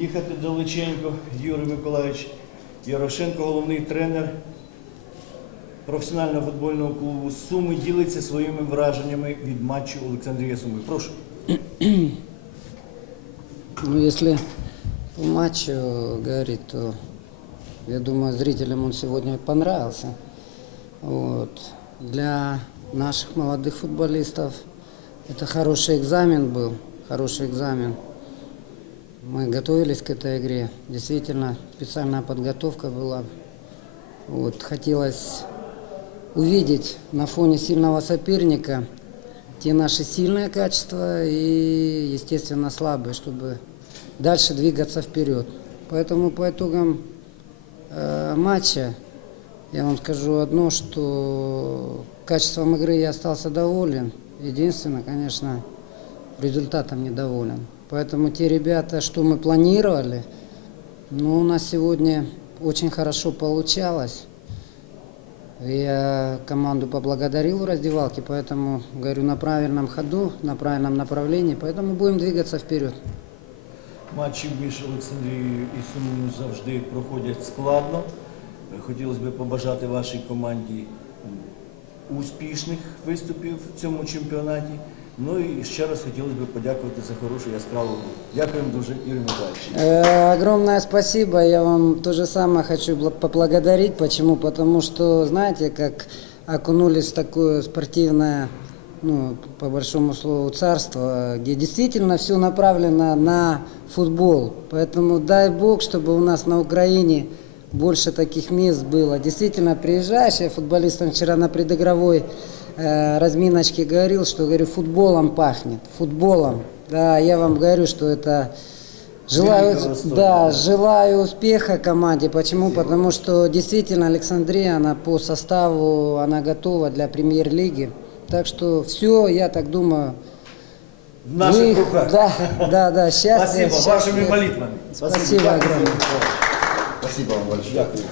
Їхати далеченько, Юрій Миколаївич Ярошенко, головний тренер професіонального футбольного клубу Суми, ділиться своїми враженнями від матчу Олександрія Суми. Прошу. Ну, если по матчу говорить, то я думаю, зрителям он сегодня понравился. Вот. Для наших молодых футболистов это хороший экзамен был, хороший экзамен. Мы готовились к этой игре. Действительно, специальная подготовка была. Вот, хотелось увидеть на фоне сильного соперника те наши сильные качества и, естественно, слабые, чтобы дальше двигаться вперед. Поэтому по итогам э, матча я вам скажу одно, что качеством игры я остался доволен. Единственное, конечно, результатом недоволен. Поэтому те ребята, что мы планировали, ну, у нас сегодня очень хорошо получалось. Я команду поблагодарил в раздевалке, поэтому, говорю, на правильном ходу, на правильном направлении, поэтому будем двигаться вперед. Матчі між Олександрією і Сумою завжди проходять складно. Хотілося б побажати вашій команді успішних виступів в цьому чемпіонаті. Ну і ще раз хотілося б подякувати за хорошу яскраву гру. Дякуємо дуже, Юрій Миколаївич. Э, Огромное спасибо. Я вам то же самое хочу бл- поблагодарить. Почему? Потому что, знаете, как окунулись в такое спортивное, ну, по большому слову, царство, где действительно все направлено на футбол. Поэтому дай Бог, чтобы у нас на Украине больше таких мест было. Действительно, приезжаешь, я футболистам вчера на предыгровой э, разминочке говорил, что, говорю, футболом пахнет, футболом. Да, я вам говорю, что это Желаю, Востока, да, да. желаю успеха команде. Почему? Потому что действительно Александрия, она по составу, она готова для премьер-лиги. Так что все, я так думаю, В наших вы- руках. Да, да, да, счастья. Спасибо, вашими счастья. молитвами. Спасибо огромное. Спасибо вам большое.